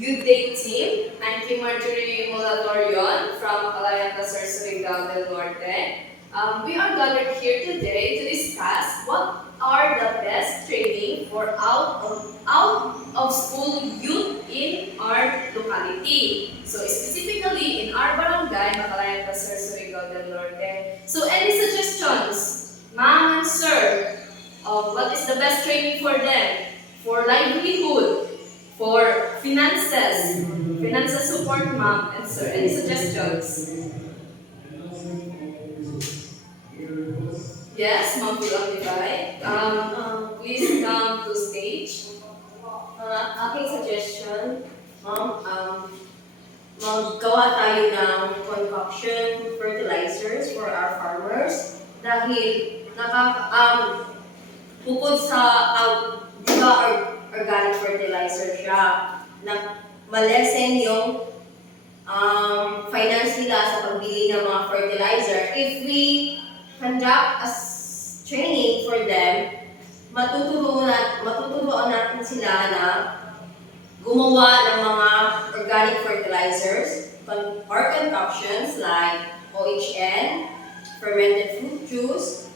Good day, team. I'm Kim Marjorie Molatorion from Alayanta Surigao del Norte. We are gathered here today to discuss what are the best training for out of school youth in our locality. So specifically in our barangay, Alayanta Surigao del Norte. So any suggestions, ma'am and sir, of what is the best training for them, for livelihood, for finances support, ma'am and sir. Any suggestions? Yes, ma'am Pilangibay. Please come to stage. Aking suggestion, ma'am, maggawa tayo ng concoction fertilizers for our farmers dahil bukod sa di ba, organic fertilizer siya, na malesen yung finance nila sa pagbili ng mga fertilizer. If we conduct a training for them, matuturuan natin sila na gumawa ng mga organic fertilizers or concoctions like OHN, fermented fruit juice,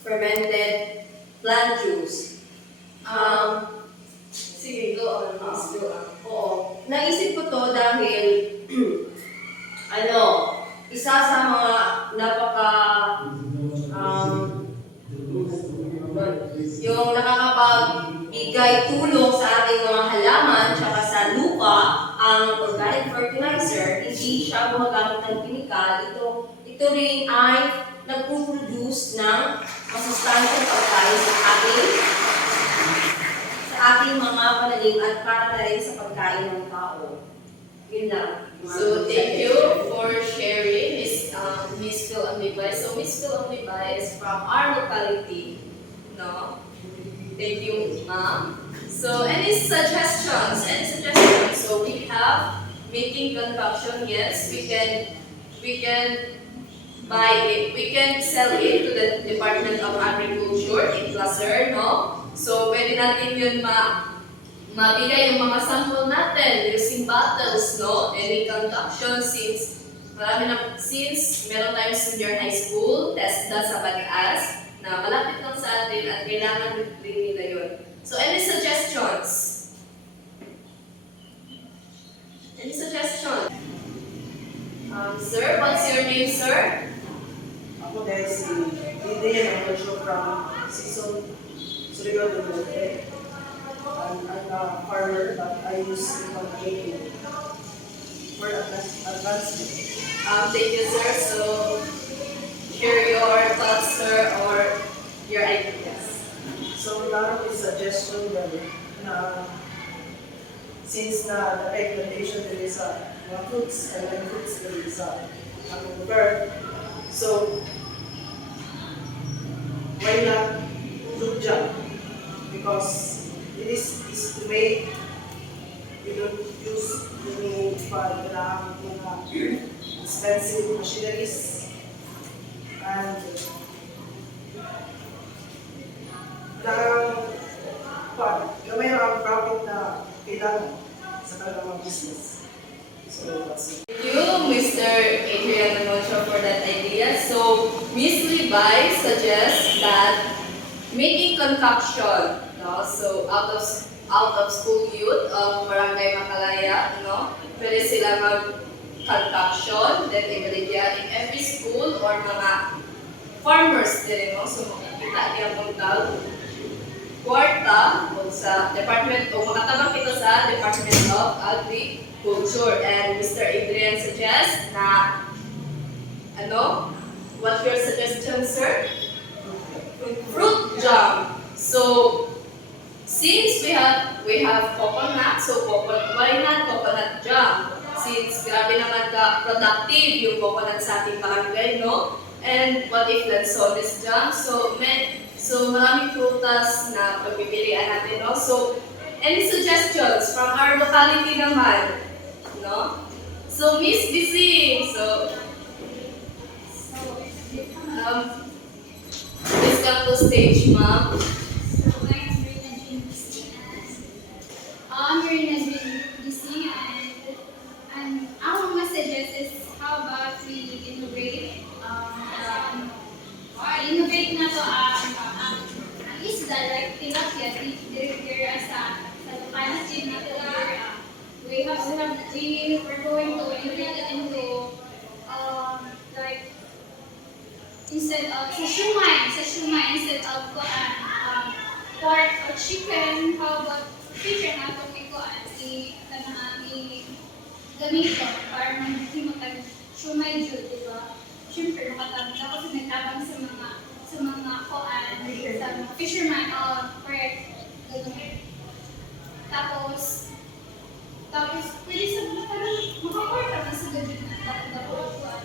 fermented plant juice. Sige, go on, ma'am. Go on. Oo. Naisip ko to dahil isa sa mga napaka yung nakakapagbigay tulong sa ating mga halaman tsaka sa lupa ang organic fertilizer, hindi siya gumagamit ng chemical. Ito rin ay nagpo-produce ng masustansyang pagkain sa ating mga pananim at para na rin sa pagkain ng tao. Yun lang. So thank you for sharing, Miss Phil Amibay. So Miss Phil Amibay is from our locality. No? Thank you, ma'am. So any suggestions? So we have making concoction. Yes, we can buy it. We can sell it to the Department of Agriculture in Placer, no? So pwede natin yun mabigay yung mga sample natin using bottles, no? Any concoction since meron tayong senior high school, TESDA sa Bataas, na malapit lang sa atin at kailangan rin nila yun. So any suggestions? Sir, what's your name, sir? Ako dahil si Indian ang show from Season Surigao del Norte. I'm a farmer but I use conjugating for advancement. Thank you, sir. So, share your thoughts, sir, or your ideas. So meron may suggestion na since na the dili sa mga fruits and then fruits dili sa akong bird, so why not fruit jam? Because it is easy to make. You don't use any expensive machineries and gamay ang profit na kailangan sa kanilang business. So that's it. Thank you, Mr. Adrian Manocho, for that idea. So, Miss Levi suggests that making concoction, no? So, out of school youth of Barangay Macalaya, no? Pwede sila mag-concoction, then ibaligya in every school or mga farmers din, no? So, makikita niya kung kwarta o sa Department o makatabang kita sa Department of Agriculture. And Mr. Adrian suggests na what's your suggestion, sir? Fruit jam. So since we have coconut, so why not coconut jam? Since grabe naman ka productive yung coconut sa ating barangay, no? And what if lanzones jam? So maraming prutas na pagpipilian natin, no? So, any suggestions from our locality naman? No? So, Miss Bising, please come to stage, ma'am. So, I'm Rina Jean Christina. I'm Rina Sa shumai instead of pork or chicken, how about chicken atong gamiton para hindi shumai jud, di ba? Siyempre, makatabang ako sa nagtabang sa mga koan, sa mga fisherman, correct, ganun. Tapos, pwede sa mga parang makakorta na sa gabi na dapat koan.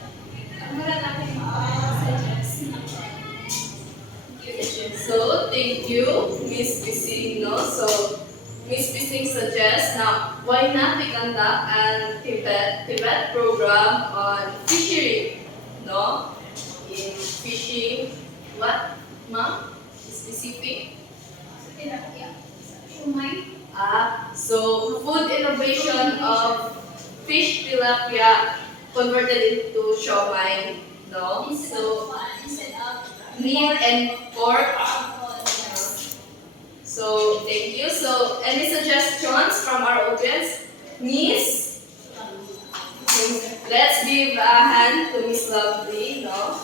Ang malalaki yung suggest na koan. So, thank you, Miss Bising, no? So, Miss Bising suggests na why not we conduct an Tibet program on fishery, no? In fishing, what, ma'am? Specific? Tilapia. Shumai. So food innovation of fish tilapia converted into siomai, no? So Instead of meat and pork. yes. So thank you. So any suggestions from our audience? Miss? Let's give a hand to Miss Lovely, no?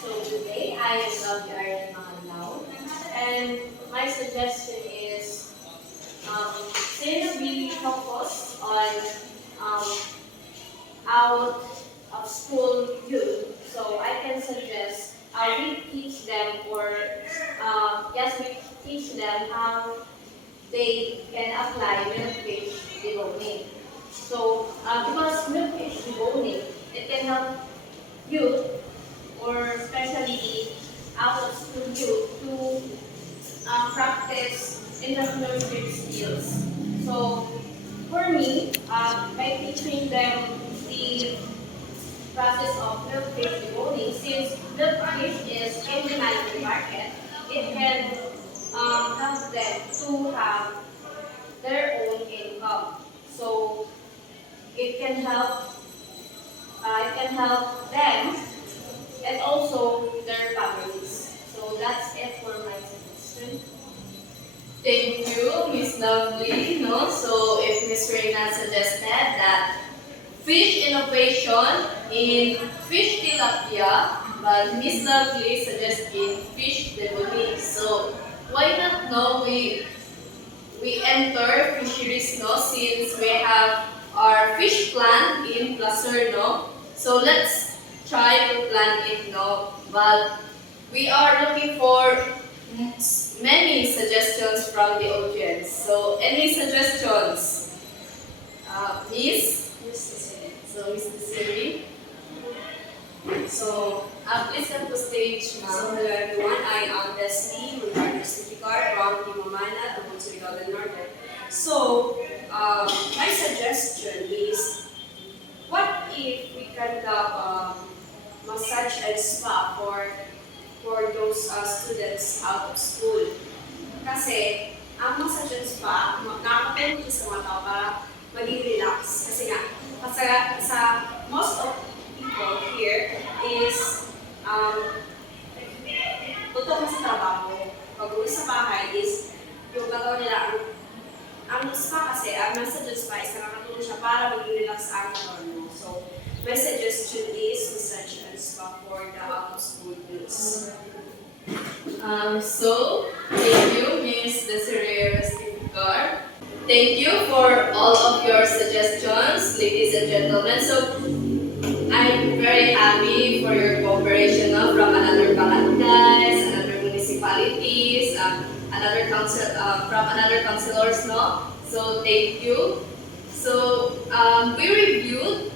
So today, I am Lovely Aryan Makanlaw, and my suggestion is, since we focus on out of school youth, so I can suggest we teach them, or yes, we teach them how they can apply milkfish deboning. So because milkfish deboning, it can help youth, or especially out of school youth, to practice entrepreneurship skills. So for me, by teaching them the process of milkfish deboning, since milkfish is in the Nigerian market, it can help them to have their own income. So it can help them and also their families. So that's it for my suggestion. Thank you, Miss Lovely. No, so if Miss Reina suggested that fish innovation in fish tilapia, but Miss Lovely suggests in fish deboning. So why not no we enter fisheries, no, since we have our fish plant in Placer, no. So let's try to plant it, no. But we are looking for many suggestions from the audience. So any suggestions? Miss? So Miss Desiree? So please come to stage, So ma'am. hello everyone, I am Destiny Ricardo Stificar from Timamana, Tabon Surigao del Norte. So, my suggestion is, what if we conduct massage and spa for those students out of school? Kasi, ang massage and spa, nakakatulong sa mga tao para maging relax. Kasi nga, sa most of people here is totoo sa trabaho. Pag uwi sa bahay is yung gagawin nila ang spa kasi, ang massage and spa is nakakatulong siya para maging relax ang katawan mo. So, my suggestion is massage and spa for the out-of-school youths. So thank you, Miss Desiree Restificar. Thank you for all of your suggestions, ladies and gentlemen. So I'm very happy for your cooperation, no, from another barangays, another municipalities, another council, from another councilors, no. So thank you. So we reviewed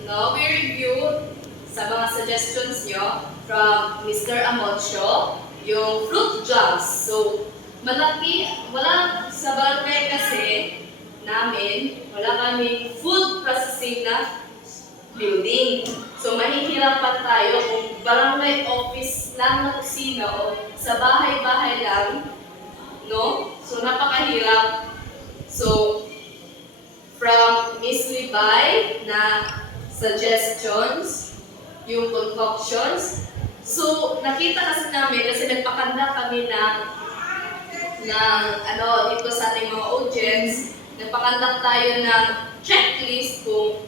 sa mga suggestions nyo from Mr. Amocho, yung fruit jams. So malaki, wala sa barangay kasi namin, wala kaming food processing na building. So mahihirapan tayo kung barangay office lang na kusina o sa bahay-bahay lang, no? So napakahirap. So from Miss Libay na suggestions, yung concoctions. So nakita kasi namin kasi nagpakanda kami ng dito sa ating mga audience, nagpakanda tayo ng checklist kung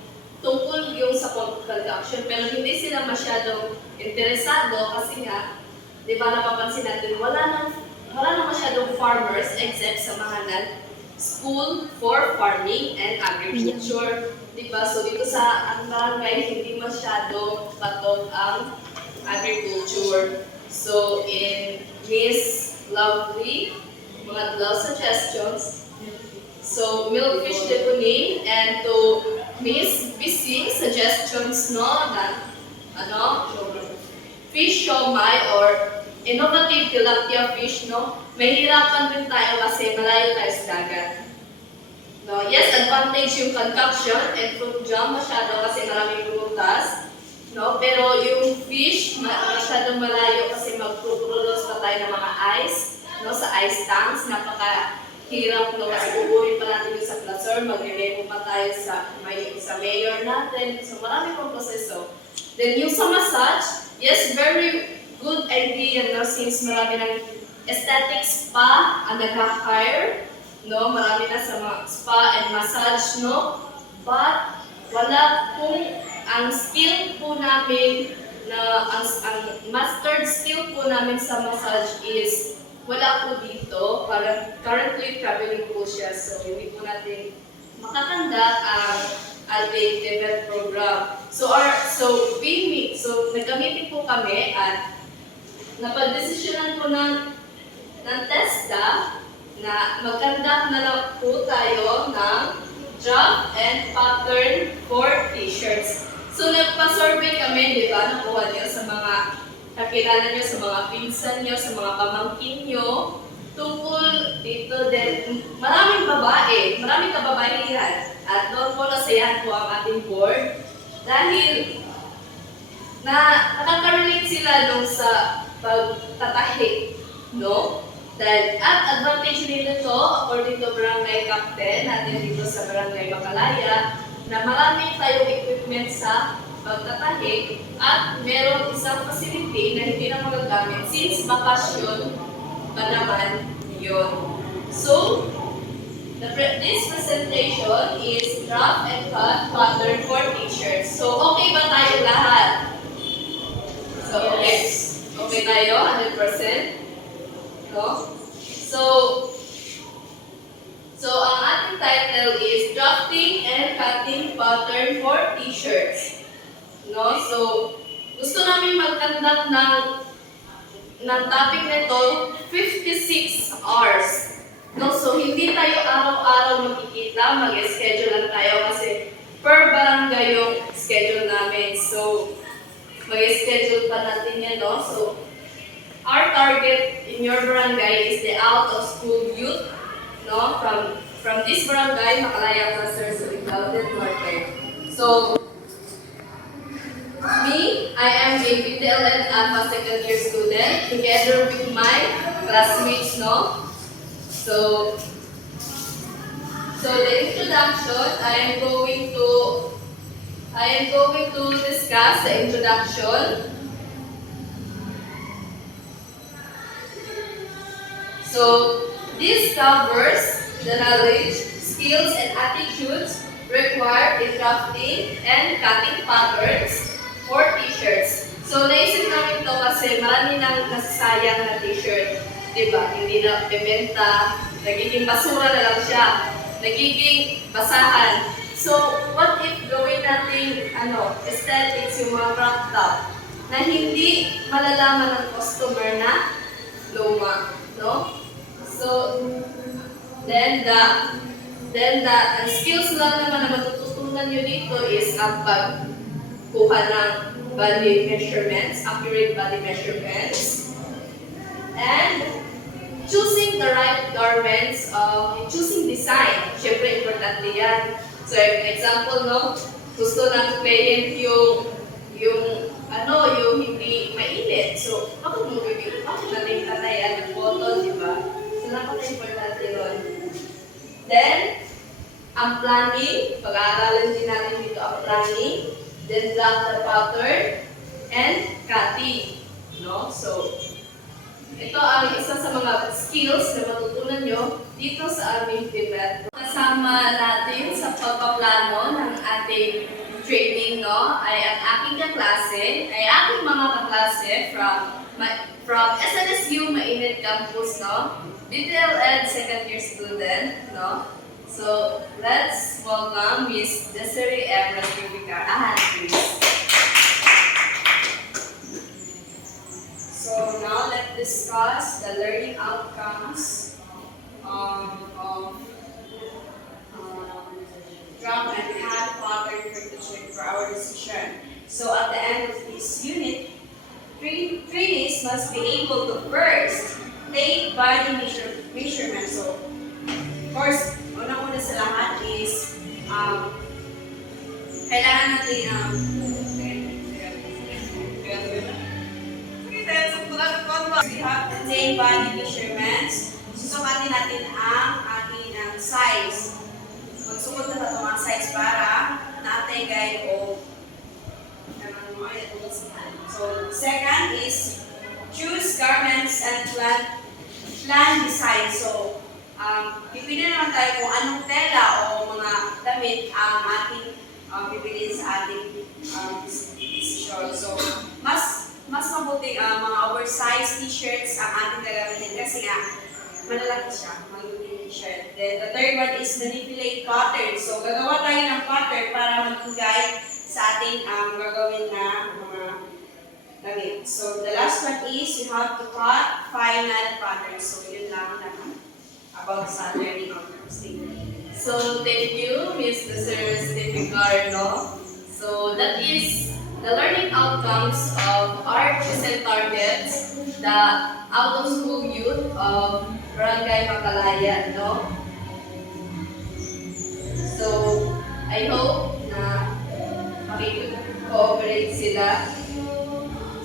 tungkol yung sa construction pero hindi sila masyadong interesado kasi nga, di ba napapansin natin, wala na masyadong farmers except sa mga school for farming and agriculture. Di ba? So dito sa ang barangay, hindi masyadong patok ang agriculture. So in Miss Lovely, mga love suggestions, so milkfish deponing, and to Miss Bising suggestions no na fish siomai or innovative tilapia fish no. Mahirapan din tayo kasi malayo tayo sa dagat. No, yes, advantage yung concoction and fruit jam masyado kasi maraming prutas. No, pero yung fish masyadong malayo kasi magpuproduce pa tayo ng mga ice, no, sa ice tanks. Napakahirap no kasi ubuhin pa natin yung sa placer, magre-demo pa tayo sa mayor natin. So marami pong proseso. Then yung sa massage, yes, very good idea no since marami ng aesthetic spa ang nag-hire, no? Marami na sa mga spa and massage, no? But wala pong ang skill po namin na ang mastered skill po namin sa massage is wala po dito. Parang currently traveling po siya. So hindi po natin makatanda ang ating develop program. So nagkamitin po kami at napag-desisyonan po ng TESDA na mag-conduct na lang po tayo ng draft and pattern for t-shirts. So nagpa-survey kami, di ba? Nakuha niyo sa mga kakilala niyo, sa mga pinsan niyo, sa mga pamangkin niyo, tungkol dito din. Maraming kababaihan. At doon po nasayahan po ang ating board dahil nakaka-relate sila nung sa pagtatahi, no? Dahil at advantage din ito, according to barangay captain natin dito sa barangay Bacalaya, na maraming tayong equipment sa pagtatahi at meron isang facility na hindi na magagamit since bakasyon pa naman yun. So, this presentation is draft and cut pattern for t-shirts. So, okay ba tayo lahat? So, okay. Okay tayo, 100%? No? So ang ating title is Drafting and Cutting Pattern for T-shirts. No? So, gusto namin mag-conduct ng topic nito 56 hours. No? So, hindi tayo araw-araw magkikita, mag-schedule lang tayo kasi per barangay yung schedule namin. So, mag-schedule pa natin yan, no? So, our target in your barangay is the out-of-school youth, no? From this barangay, Bacalaya Cluster, Surigao del Norte. So, me, I am a BTLN Alpha second year student, together with my classmates, no? So the introduction, I am going to discuss the introduction. So, this covers the knowledge, skills, and attitudes required in crafting and cutting patterns for t-shirts. So, naisip namin ito kasi marami nang nasasayang na t-shirt. Diba? Hindi na bebenta, nagiging basura na lang siya, nagiging basahan. So, what if gawin natin aesthetics, yung mga crop top, na hindi malalaman ng customer na luma, no? So, then the skills lang naman na matututunan nyo dito is ang pagkuha ng body measurements, accurate body measurements, and choosing the right garments, choosing design. Siyempre, importante yan. So, example, no? Gusto ng client yung hindi mainit. So, bakit natin tatayan ng cotton, di ba? So, napaka-importante yun. Then, ang planning, pag-aaralan din natin dito ang planning, then draft the pattern, and cutting. No? So, ito ang isa sa mga skills na matutunan nyo dito sa aming event. Kasama natin sa pagpaplano ng ating training, no? Ay ang aking kaklase, ay aking mga kaklase from SNSU Mainit Campus, no? DTLED second year student, no? So, let's welcome Miss Desiree M. Ratrificar. Please. So now let's discuss the learning outcomes of drum and hand pattern repetition for our decision. So at the end of this unit, trainees must be able to first take body measurement. So of course, unang-una sa lahat is kailangan natin we have to take body measurements. Susukatin natin ang ating size. Magsukot na ito mga size para natin guide o so, second is choose garments and plan design. So, pipili naman tayo kung anong tela o mga damit ang ating pipiliin sa ating decision. So, mas mabuti mga oversized t-shirts ang ating gagamitin kasi nga malalaki siya, maluting t-shirt. Then the third one is manipulate pattern. So gagawa tayo ng pattern para maging guide sa ating gagawin na mga damit. So the last one is you have to cut final pattern. So yun lang naman about sa learning outcomes. So, thank you, Miss Desiree Ratrificar, no? So, that is the learning outcomes of our chosen targets, the out-of-school youth of Barangay Macalaya, no? So, I hope na makikooperate sila.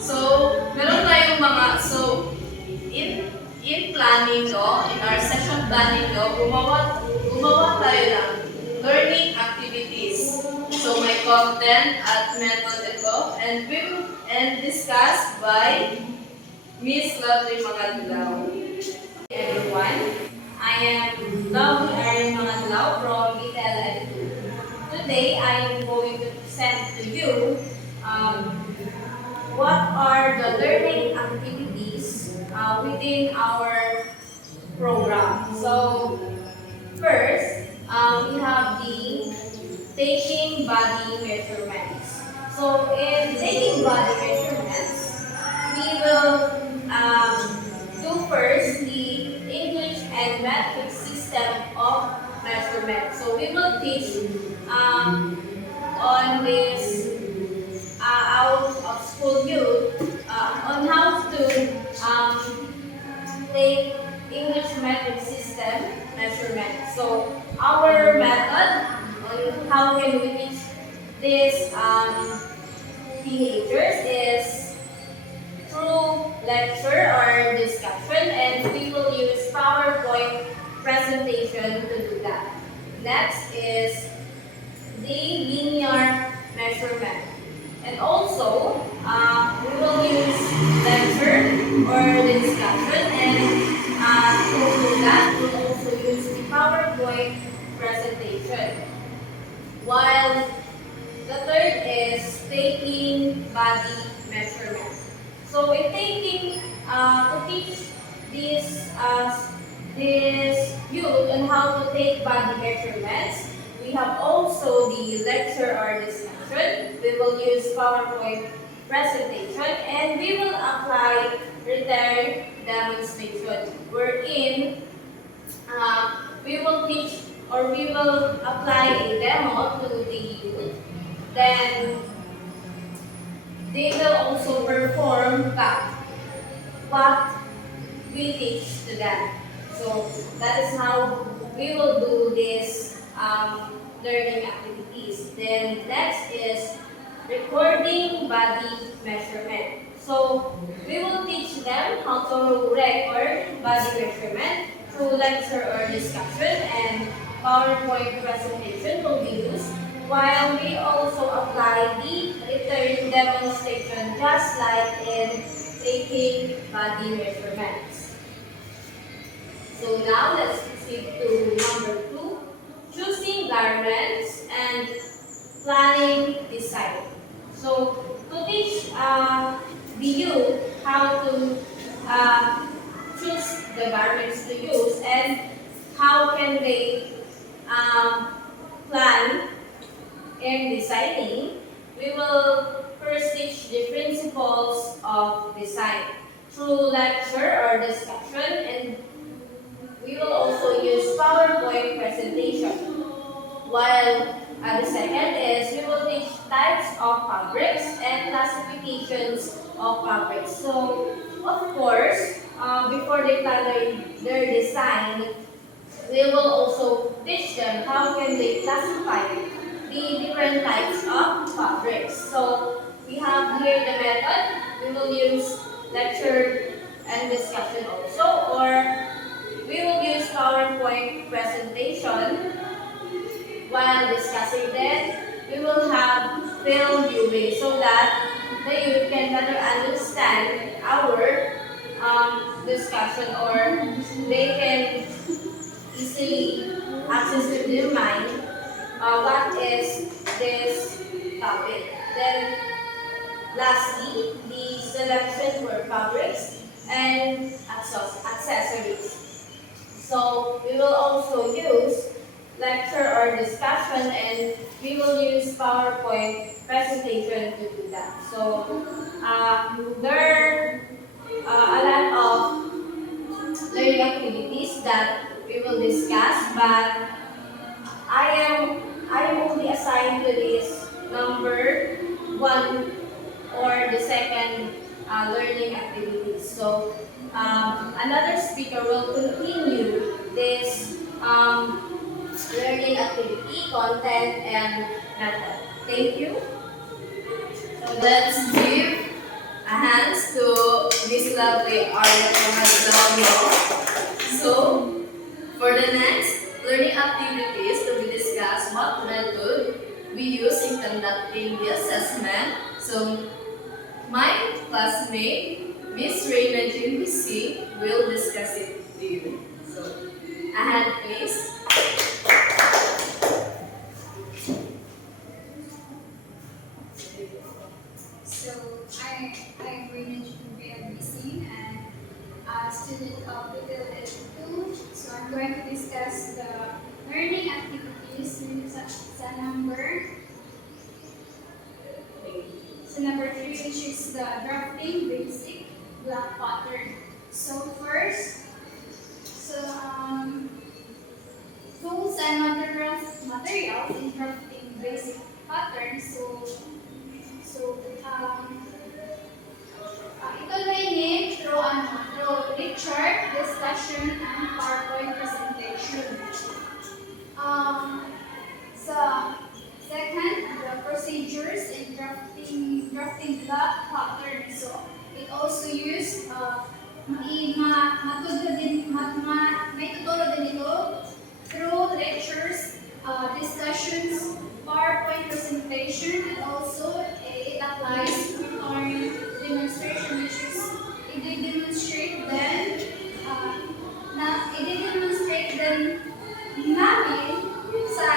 So, meron tayong in planning, no? In our session planning, no? Gumawa tayo ng learning activities. So may content at method ito and discussed by Miss Lovely Mangadlaw. Everyone, I am Lovely Erin Mangadlaw from DTLED. Today, I am going to present to you what are the learning activities within our program. So, first, we have the taking body measurements. So, in taking body measurements, we will do first the English and metric system of measurement. So, we will teach on this out of school youth on how to take English metric system measurement. So, our method on how can we teach these teenagers is through lecture or discussion, and we will use PowerPoint presentation to do that. Next is the linear measurement. And also, we will use lecture or the discussion, and to do that, we'll also use the PowerPoint presentation. While the third is taking body measurement. So in taking, to teach this youth on how to take body measurements, we have also the lecture or discussion. We will use PowerPoint presentation, and we will apply written demonstration wherein we will teach or we will apply a demo to the youth. Then they will also perform back what we teach to them. So that is how we will do this learning activities. Then next is recording body measurement. So we will teach them how to record body measurement through lecture or discussion, and PowerPoint presentation will be used, while we also apply the written demonstration just like in taking body measurements. So now let's proceed to number 2, choosing garments and planning, design. So to teach the youth how to choose the garments to use and how can they plan in designing, we will first teach the principles of design through lecture or discussion, and we will also use PowerPoint presentation. While the second is we will teach types of fabrics and classifications of fabrics. So, of course, before they plan their design, we will also teach them how can they classify the different types of fabrics. So we have here the method. We will use lecture and discussion also, or we will use PowerPoint presentation while discussing. Then we will have film viewing so that the youth can better understand our discussion, or they can easily access with their mind what is this topic. Then lastly, the selection for fabrics and accessories. So we will also use lecture or discussion, and we will use PowerPoint presentation to do that. So there are a lot of learning activities that we will discuss, but I am only assigned to this number one or the second learning activities. So another speaker will continue this learning activity, content, and method. Thank you. So let's give a hand to Miss Lovely Arya Magallo. So, for the next learning activities to be discussed, what method we use in conducting the assessment. So, my classmate, Miss Reina Junbisi, will discuss it to you. So, a hand please. So I'm Reina BC and a student of Little L2. So I'm going to discuss the learning activities sa number 3, which is the drafting basic block pattern. So first, tools and materials in drafting basic pattern. Ito na ini through lecture, discussion, and PowerPoint presentation. Sa second, the procedures in drafting block pattern. So it also use may tuturo din ito through lectures, discussions, PowerPoint presentation, and also it applies on demonstration, which is i-demonstrate namin sa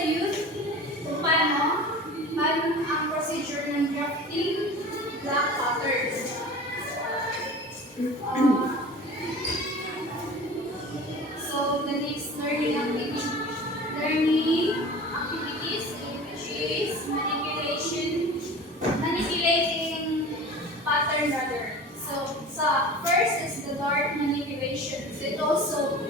youth kung paano ang procedure ng drafting block patterns. So the next learning activities, which is manipulating pattern rather. So first is the dart manipulation. So it also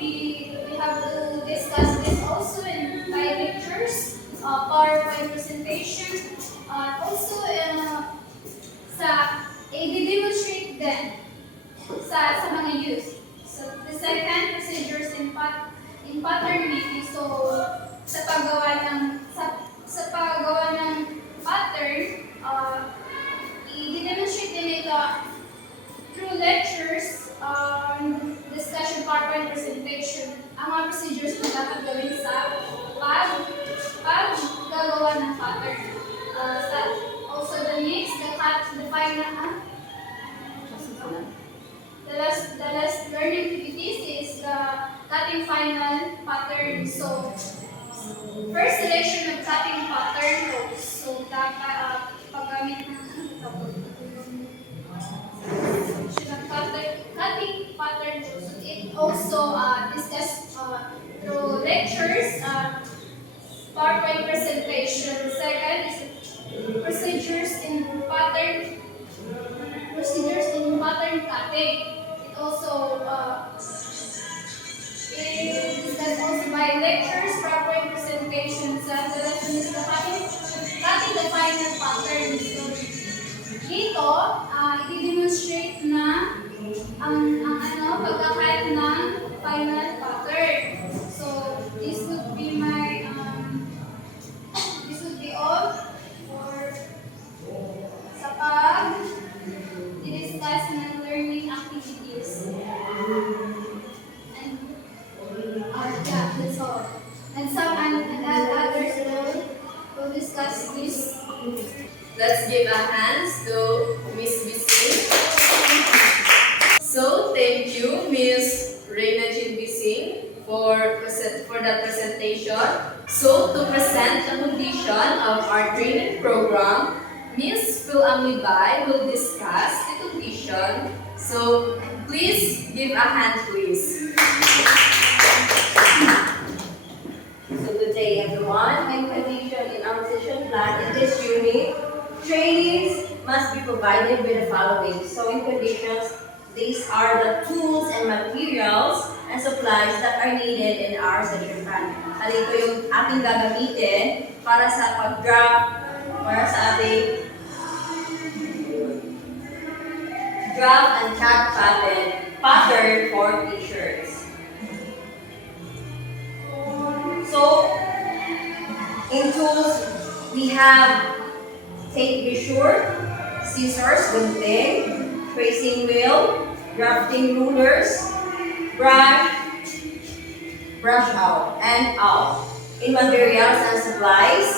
we have to discuss this also in by lectures, PowerPoint presentation, also i-demonstrate din sa mga youth. So the second, procedures in pattern making. So sa paggawa ng pattern, i-demonstrate din ito through lectures, discussion, PowerPoint presentation, ang mga procedures na dapat gawin sa paggagawa ng pattern. Also the next, the last learning activities is the cutting final pattern. So First, selection of cutting pattern rows. So, dapat paggamit ng cutting pattern rows. So, it also discussed through lectures, PowerPoint presentation. Second is procedures in pattern cutting. It also it discussed also by lectures, PowerPoint presentations, and the lesson is the cutting the final pattern. So, dito, i-demonstrate na ang pagka-cut ng final pattern. So, this would be my this would be all for sa discuss ng learning activities. And yeah, that's all. And others will discuss this. Let's give a hands to Miss Bising. So, thank you, Miss Reina Jean Bising, for that presentation. So, to present the condition of our training program, Miss Phil Amlibay will discuss the condition. So, please give a hand, please. So good day everyone. In condition in our session plan in this unit, trainees must be provided with the following. So in conditions, these are the tools and materials and supplies that are needed in our session plan. Halito yung ating gagamitin para sa pag-draft, para sa ating draft and cut pattern for t-shirts. So, in tools, we have tape measure, scissors, gunting, tracing wheel, drafting rulers, brush out, and out. In materials and supplies,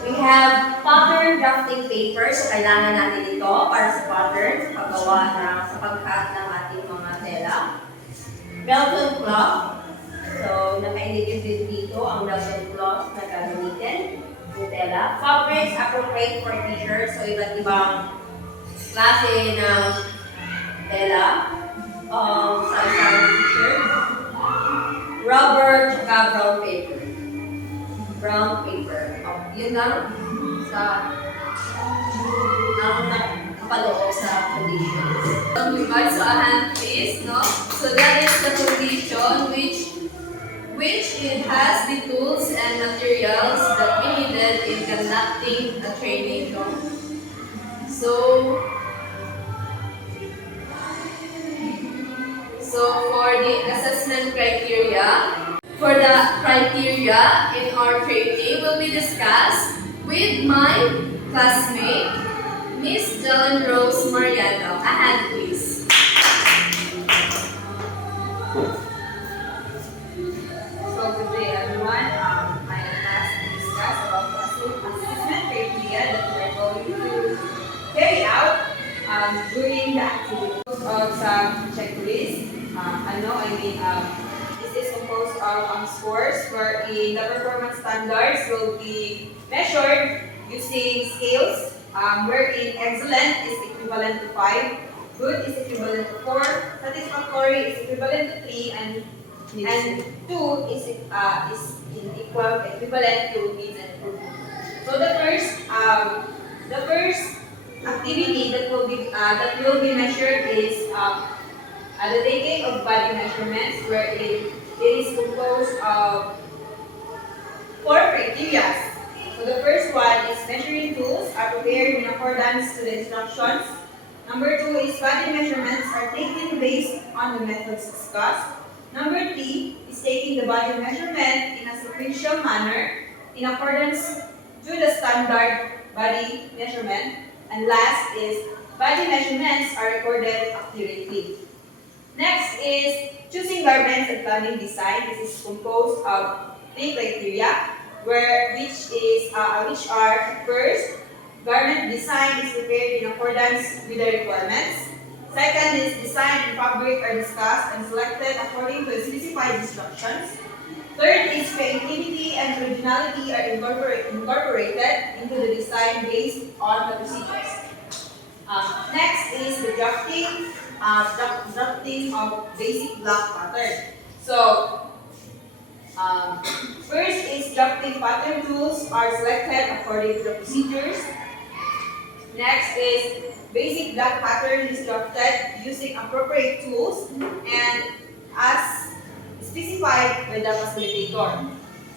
we have pattern drafting paper. So, kailangan natin ito para sa pattern, sa paggawa sa pag-cut ng ating mga tela. Velvet cloth. So, naka-indicate din dito ang velvet cloth na gagamitin. Yung tela. Fabrics appropriate for t-shirts. So, iba't ibang klase ng tela sa isang t-shirt. Rubber, tsaka brown paper. Brown paper. Yun lang sa nakapaloob sa conditions. So, a hand please, no? So, that is the condition which it has the tools and materials that we needed in conducting a training. No? So for the assessment criteria, in our training will be discussed with my classmate, Miss Jalen Rose Mariano. A hand please. So good day everyone. I am asked to discuss about the assessment criteria that we are going to carry out during the activity of some checklist. This is composed of scores wherein the performance standards will be measured using scales wherein excellent is equivalent to 5, good is equivalent to 4, satisfactory is equivalent to 3, and 2 is equivalent to needs and improvement. So the first activity that will be measured is the taking of body measurements, where it is composed of 4 criteria. So the first one is measuring tools are prepared in accordance to the instructions. Number 2 is body measurements are taken based on the methods discussed. Number 3 is taking the body measurement in a sequential manner in accordance to the standard body measurement. And last is body measurements are recorded accurately. Next is choosing garments and clothing design. This is composed of 3 criteria, which are first, garment design is prepared in accordance with the requirements. Second is design and fabric are discussed and selected according to specified instructions. Third is creativity and originality are incorporated into the design based on the procedures. Next is the drafting of basic block pattern. So, first is drafting pattern tools are selected according to the procedures. Next is basic block pattern is drafted using appropriate tools and as specified by the facilitator.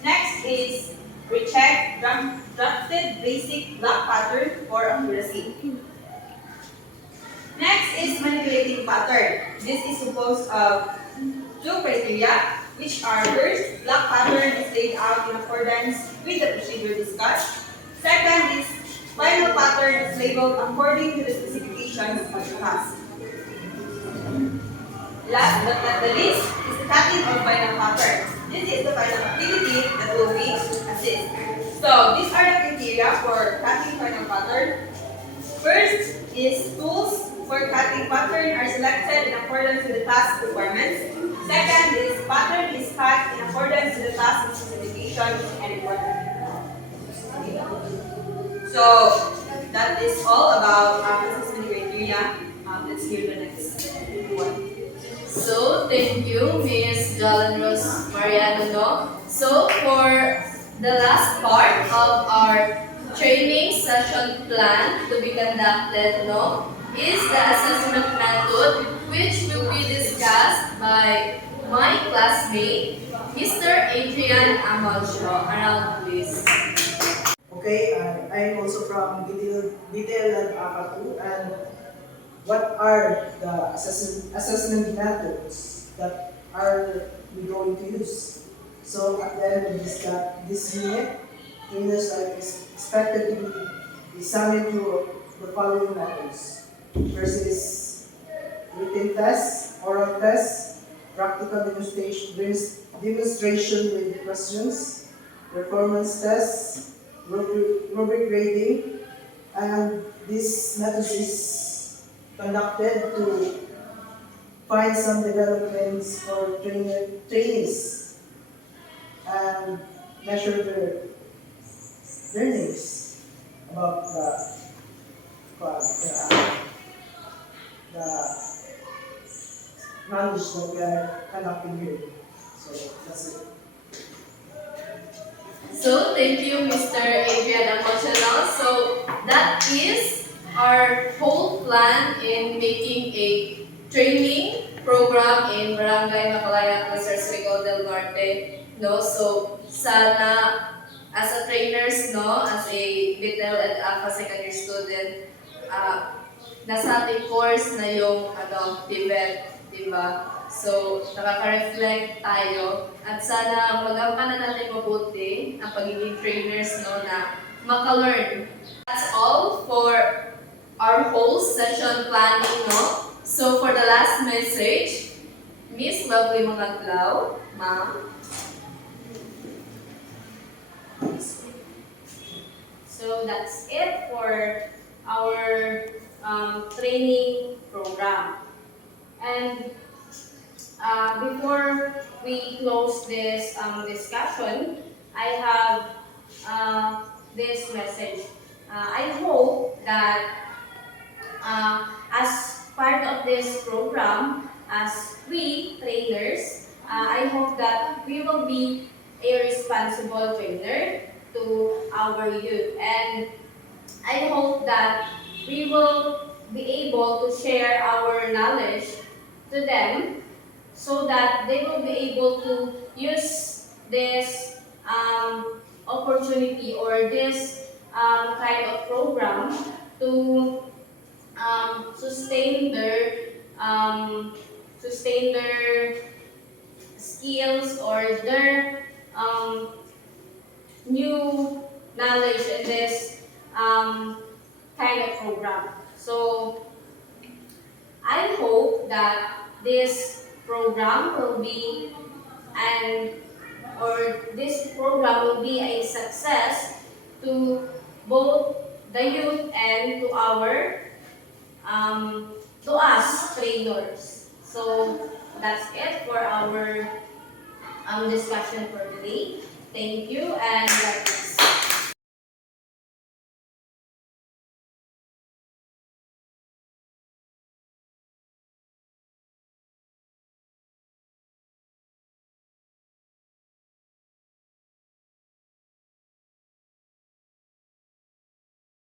Next is recheck drafted basic block pattern for accuracy. Next is manipulating pattern. This is composed of two criteria, which are first, block pattern is laid out in accordance with the procedure discussed. Second is final pattern is labeled according to the specifications of the task. Last but not the least is the cutting of final pattern. This is the final activity that will be assist. So these are the criteria for cutting final pattern. First is tools for cutting pattern are selected in accordance with the task requirements. Second is pattern is cut in accordance with the task specification and requirement. So that is all about assessment criteria. Let's hear the next one. So, thank you, Ms. Jalen Rose Mariano. No? So, for the last part of our training session plan to be conducted, no, is the assessment method, which will be discussed by my classmate, Mr. Adrian Amalcio. Around please. Okay, I'm also from BTL Apatu, and what are the assessment methods that are we going to use? So at the end of this unit, trainers are expected to be examined through the following methods. First is written test, oral test, practical demonstration with questions, performance tests, rubric grading, and this method is conducted to find some developments for trainees and measure their learnings about the knowledge that we are conducting here. So that's it. So, thank you, Mr. Adrian Amalcio. So, that is our whole plan in making a training program in Barangay Macalayan, Surigao del Norte. No? So, sana as a trainers, no, as a Bitel and Alpha secondary student, nasa ating course na yung TVET, diba? So, nakaka-reflect tayo at sana magampanan natin mabuti ang pagiging trainers, no, na maka-learn. That's all for our whole session planning, no? So, for the last message, Miss Lovely Mangatlaw, ma'am. So that's it for our training program. And before we close this discussion, I have this message. I hope that as part of this program, as we trainers, I hope that we will be a responsible trainer to our youth. And I hope that we will be able to share our knowledge to them so that they will be able to use this opportunity or this kind of program to sustain their skills or their new knowledge in this kind of program. So I hope that this program will be this program will be a success to both the youth and to our to us trainers. So that's it for our discussion for today. Thank you and God bless.